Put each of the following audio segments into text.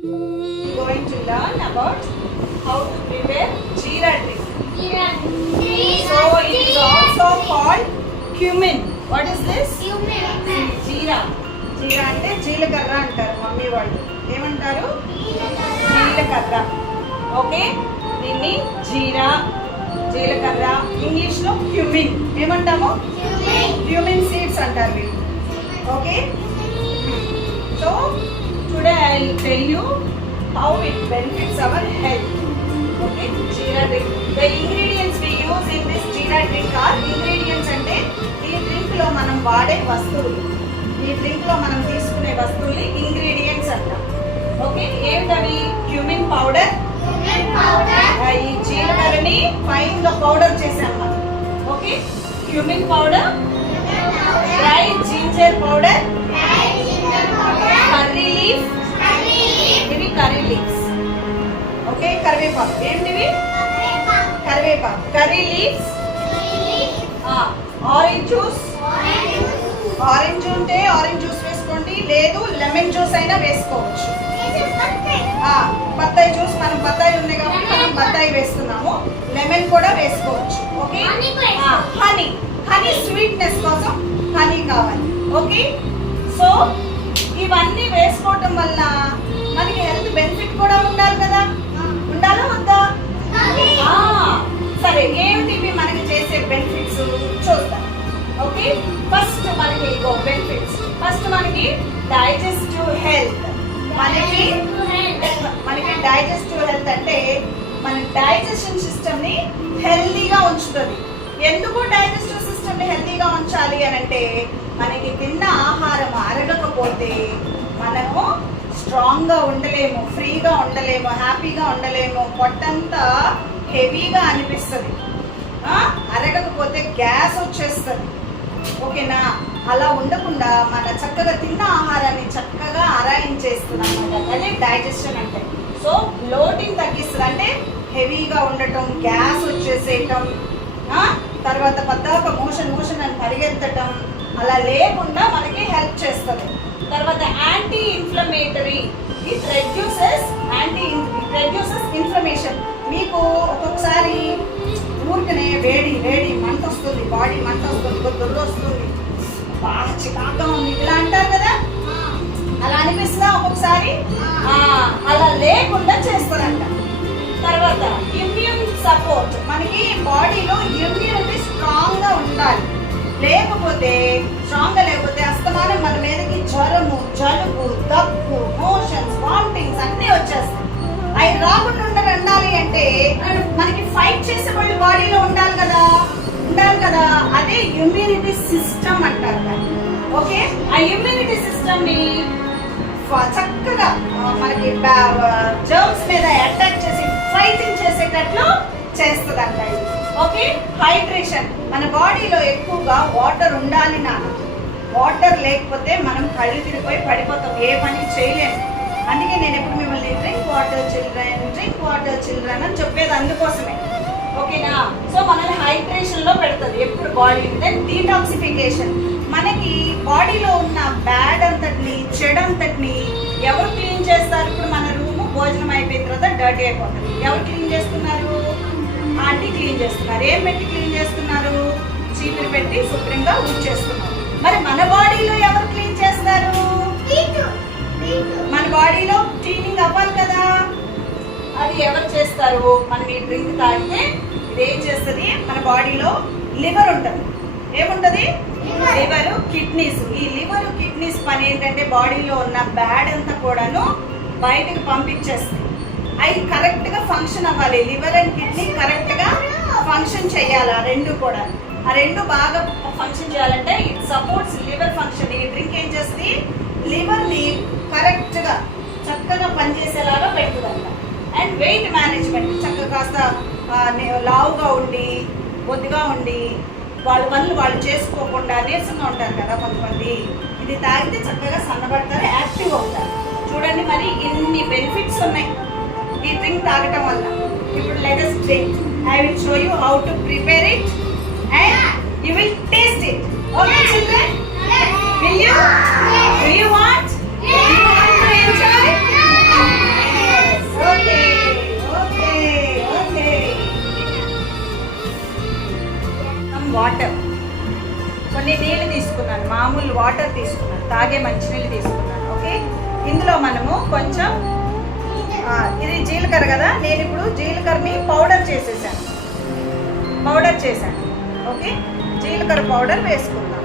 Going to learn about how to prepare jeera drink. So it is also called cumin. What is this? Jeera. Jeera అంటే జీలకర్ర అంటారు mummy వాళ్ళు. ఏమంటారు? జీలకర్ర. Okay, దీన్ని జీరా, జీలకర్ర, ఇంగ్లీష్ లో క్యూమిన్ ఏమంటాము? క్యూమిన్ సీడ్స్ అంటారు వీళ్ళు. Okay, so today I will tell you how it benefits our health. Okay, jeera drink. The ingredients we use in this jeera drink are ingredients అంటే ఈ డ్రింక్ లో మనం వాడే వస్తువులు, ఈ డ్రింక్ లో మనం తీసుకునే వస్తువుల్ని ఇంగ్రీడియంట్స్ అంటాం. ఓకే, ఏంటవి? క్యూమిన్ పౌడర్, ఈ జీలకర్రని ఫైన్ గా పౌడర్ చేసాం మనం. Okay, cumin powder, dry ginger powder, curry leaf, ఇవి కర్రీ లీవ్స్. ఓకే, కరివేపాకు. ఏంటివి? కరివేపాకు, curry leaves, orange juice. Orange ఉంటే ఆరెంజ్ జ్యూస్ వేసుకోండి, లేదు లెమన్ జ్యూస్ అయినా వేసుకోవచ్చు. బత్తాయి జ్యూస్, మనం బత్తాయి ఉన్నాయి కాబట్టి మనం బత్తాయి వేస్తున్నాము, లెమన్ కూడా వేసుకోవచ్చు. ఓకే, హనీ, హనీ స్వీట్నెస్ కోసం హనీ కావాలి. ఓకే, సో ఇవన్నీ వేసుకోవటం వల్ల మనకి హెల్త్ బెనిఫిట్ కూడా ఉండాలి కదా, ఉండాలా వద్దా? సరే, ఏమిటివి మనకి చేసే బెనిఫిట్స్ చూద్దాం. ఓకే, ఫస్ట్ మనకి బెనిఫిట్స్. ఫస్ట్ మనకి డైజెస్టివ్ హెల్త్. మనకి డైజెస్టివ్ హెల్త్ అంటే మన డైజెషన్ సిస్టమ్ ని హెల్తీగా ఉంచుతుంది. ఎందుకు డైజెస్టివ్ సిస్టమ్ ని హెల్తీగా ఉంచాలి అని అంటే, మనకి తిన్న ఆహారం అరగకపోతే మనము స్ట్రాంగ్ గా ఉండలేము, ఫ్రీగా ఉండలేము, హ్యాపీగా ఉండలేము, పొట్టంతా హెవీగా అనిపిస్తుంది, అరగకపోతే గ్యాస్ వచ్చేస్తుంది. ఓకేనా? అలా ఉండకుండా మన చక్కగా తిన్న ఆహారాన్ని చక్కగా అరాయించేస్తుంది అన్నమాట. అదే డైజెషన్ అంటే. సో బ్లోటింగ్ తగ్గిస్తుంది, అంటే హెవీగా ఉండటం, గ్యాస్ వచ్చేసేయటం, తర్వాత పద్దాక మోషన్ అని పరిగెత్తటం అలా లేకుండా మనకి హెల్ప్ చేస్తుంది. తర్వాత anti inflammatory, it reduces inflammation. మీకు ఒక్కొక్కసారి ఊరికనే వేడి మంట వస్తుంది, బాడీ మంట వస్తుంది, దొర్లు వస్తుంది, బాగా చికాగా ఉంది ఇలా అంటారు కదా, అలా అనిపిస్తుందా ఒక్కొక్కసారి? అలా లేకుండా చేస్తారంట. తర్వాత ఇమ్యూన్ సపోర్ట్, మనకి బాడీలో ఇమ్యూనిటీ స్ట్రాంగ్ గా ఉండాలి. స్ట్రాంగ్ గా లేకపోతే అస్తమానం మన మీదకి జ్వరము, జలుబు, దగ్గు, మోషన్స్, వామిటింగ్స్ అన్నీ వచ్చేస్తాయి. అవి రాకుండా ఉండాలి అంటే మనకి ఫైట్ చేసే వాళ్ళు బాడీలో ఉండాలి కదా. అదే ఇమ్యూనిటీ సిస్టమ్ అంటారు కదా. ఓకే, ఆ ఇమ్యూనిటీ సిస్టమ్ ని చక్కగా మనకి జర్మ్స్ మీద అటాక్ చేసి ఫైటింగ్ చేసేటట్లు చేస్తుంది అంట. ఓకే, హైడ్రేషన్, మన బాడీలో ఎక్కువగా వాటర్ ఉండాలి నాన్న. వాటర్ లేకపోతే మనం కళ్ళు తిరిగిపోయి పడిపోతాం, ఏ పని చేయలేము. అందుకే నేను ఎప్పుడు మిమ్మల్ని డ్రింక్ వాటర్ చిల్డ్రన్ అని చెప్పేది అందుకోసమే. ఓకేనా? సో మనల్ని హైడ్రేషన్ లో పెడుతుంది ఎప్పుడు బాడీ. దెన్ డీటాక్సిఫికేషన్, మనకి బాడీలో ఉన్న బ్యాడ్ అంతటిని, చెడంతటిని ఎవరు క్లీన్ చేస్తారు? ఇప్పుడు మన రూమ్ భోజనం అయిపోయిన తర్వాత డర్టీ అయిపోతుంది, ఎవరు క్లీన్ చేస్తున్నారు? ఆంటీ క్లీన్ చేస్తున్నారు. ఏం పెట్టి క్లీన్ చేస్తున్నారు? చీపురు పెట్టి శుభ్రంగా ఊడ్చేస్తున్నారు. మరి మన బాడీలో ఎవరు క్లీన్ చేస్తారు? మన బాడీలో క్లీనింగ్ అవ్వాలి కదా, అది ఎవరు చేస్తారు? మనం ఈ డ్రింక్ తాగితే ఇది ఏం చేస్తుంది? మన బాడీలో లివర్ ఉంటుంది. ఏముంటది? Liver, kidneys. ఈ లివర్, కిడ్నీస్ పని ఏంటంటే బాడీలో ఉన్న బ్యాడ్ అంతా కూడాను బయటకు పంపించేస్తుంది. అవి కరెక్ట్ గా ఫంక్షన్ అవ్వాలి. లివర్ అండ్ కిడ్నీ కరెక్ట్ గా ఫంక్షన్ చేయాలి. ఆ రెండు బాగా ఫంక్షన్ చేయాలంటే ఇట్ సపోర్ట్స్ లివర్ ఫంక్షన్. ఈ డ్రింక్ ఏం చేస్తుంది? లివర్ ని కరెక్ట్ గా చక్కగా పనిచేసేలాగా పెడుతుందంట. అండ్ వెయిట్ మేనేజ్మెంట్, చక్కగా కాస్త లావుగా ఉండి బొద్దుగా ఉండి వాళ్ళ పనులు వాళ్ళు చేసుకోకుండా నీరసంగా ఉంటారు కదా కొంతమంది, ఇది తాగితే చక్కగా సన్నబడతారు, యాక్టివ్ అవుతారు. చూడండి, మరి ఇన్ని బెనిఫిట్స్ ఉన్నాయి ఈ డ్రింక్ తాగటం వల్ల. ఇప్పుడు let us drink. I will show you how to prepare it and you will taste it. Okay children? Will you? Do you want? Do you want to enjoy? Water, కొన్ని నీళ్ళు తీసుకున్నాను, మామూలు water తీసుకున్నాను, తాగే మంచినీళ్ళు తీసుకున్నాను. ఓకే, ఇందులో మనము కొంచెం ఇది జీలకర్ర కదా, నేను ఇప్పుడు జీలకర్రని పౌడర్ చేశాను. ఓకే, జీలకర్ర పౌడర్ వేసుకుందాం.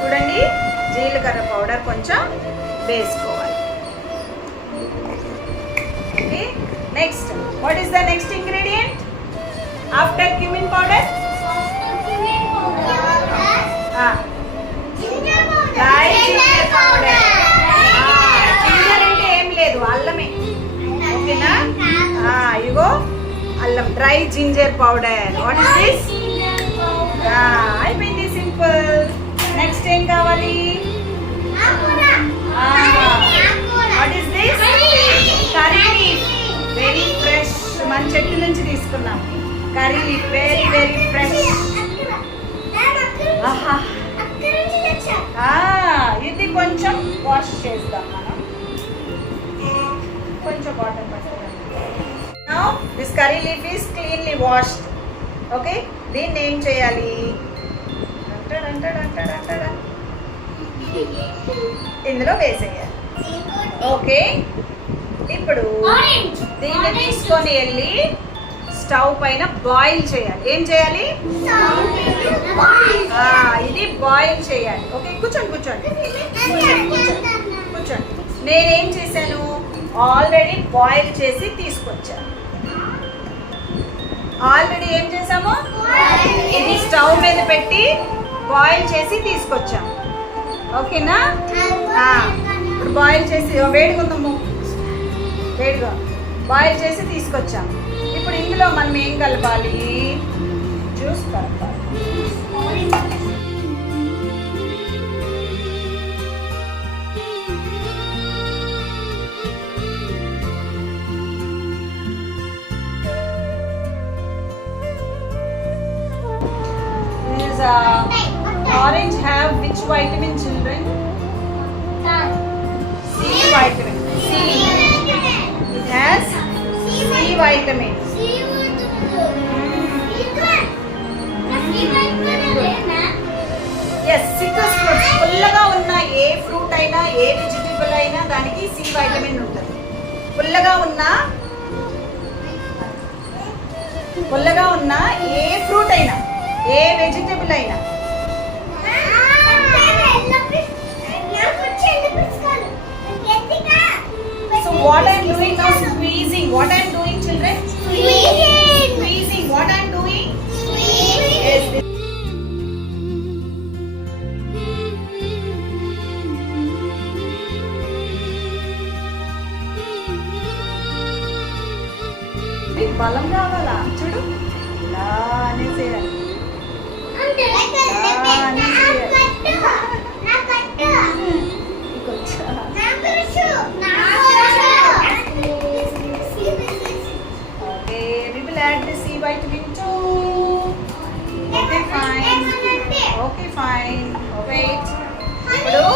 చూడండి, జీలకర్ర పౌడర్ కొంచెం వేసుకోవాలి. Okay, next what is the next ingredient after cumin powder? Dry ginger powder. Ginger అంటే ఏం లేదు, అల్లమే. ఓకేనా? ఇగో అల్లం, dry ginger powder. What is this? అయిపోయింది, సింపుల్. నెక్స్ట్ ఏం కావాలి? What is this? Curry leaf. Very fresh, మన చెట్టు నుంచి తీసుకున్నాం curry leaf. Very very fresh. ఇది కొంచెం వాష్ చేద్దాం మనం, కొంచెం వాటర్ పట్టుకోండి. Now this curry leaf is cleanly washed. Okay, దీన్ని ఏం చేయాలి? ఇందులో వేసేయాలి. ఓకే, ఇప్పుడు దీన్ని తీసుకొని వెళ్ళి స్టవ్ పైన బాయిల్ చేయాలి. ఏం చేయాలి? ఇది బాయిల్ చేయాలి. ఓకే, కూర్చోండి. నేనేం చేశాను, ఆల్రెడీ బాయిల్ చేసి తీసుకొచ్చాను. ఆల్రెడీ ఏం చేసాము, ఇది స్టవ్ మీద పెట్టి బాయిల్ చేసి తీసుకొచ్చాము. ఓకేనా? ఇప్పుడు బాయిల్ చేసి వేడిగా బాయిల్ చేసి తీసుకొచ్చాము. ఇప్పుడు ఇందులో మనం ఏం కలపాలి? జ్యూస్ కలపాలి. Orange have which vitamin, children? C vitamin. C. It has C vitamin. Yes, citrus fruits. పుల్లగా ఉన్న ఏ ఫ్రూట్ అయినా, ఏ వెజిటబుల్ అయినా దానికి C vitamin ఉంటుంది. పుల్లగా ఉన్న ఏ ఫ్రూట్ అయినా, ఏ వెజిటబుల్ అయినా. So what I am doing now, squeezing. What I am doing, children? Squeezing. What I am doing? Yes. బలం కావాలా? చూడు, ఇలా అనేసేయాలి. Add the C vitamin too. Okay, fine. Wait. Now,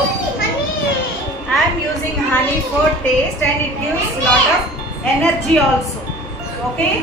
I am using honey for taste and it gives lot of energy also. Okay.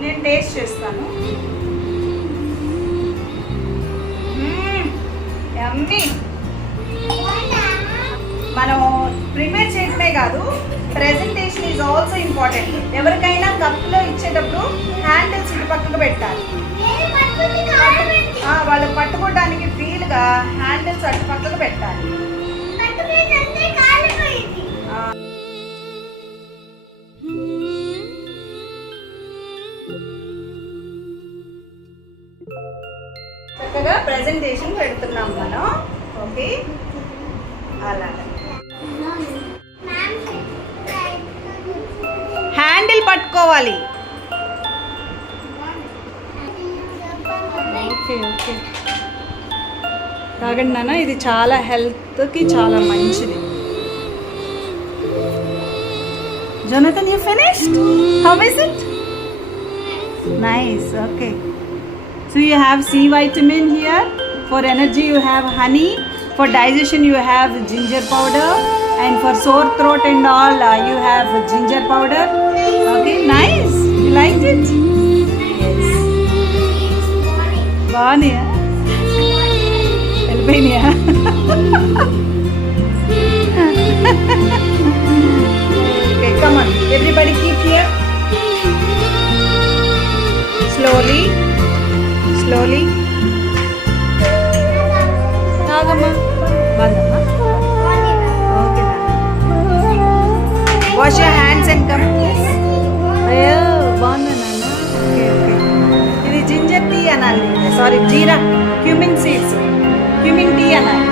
నేను taste చేస్తాను. యమ్మీ. మనం prepare చేయడమే కాదు, presentation is also important. ఎవరికైనా కప్లో ఇచ్చేటప్పుడు హ్యాండిల్స్ ఇటు పక్కకు పెట్టాలి. వాళ్ళు పట్టుకోవడానికి ఫీల్గా హ్యాండిల్స్ అటు పక్కకు పెట్టాలి. చక్కగా ప్రెజెంటేషన్ పెడుతున్నాం మనం. ఓకే, అలాగే హ్యాండిల్ పట్టుకోవాలి. ఓకే ఓకే, తాగండి నాన్న, ఇది చాలా హెల్త్కి చాలా మంచిది. Jonathan, you finished? How is it? Nice. Okay, so you have C vitamin here. For energy you have honey. For digestion you have ginger powder. And for sore throat and all you have ginger powder. Okay, nice. You liked it? Yes. Vaniya. Albania. Okay, come on. Everybody keep here. Slowly. Slowly. తాగమ్మా. బాగుందమ్మా? Okay. Wash your hands and come. అయ్యో బాగుందా నాన్న? Okay okay. ఇది ginger tea అనాలి, sorry జీరా, cumin seeds, cumin tea అనాలి.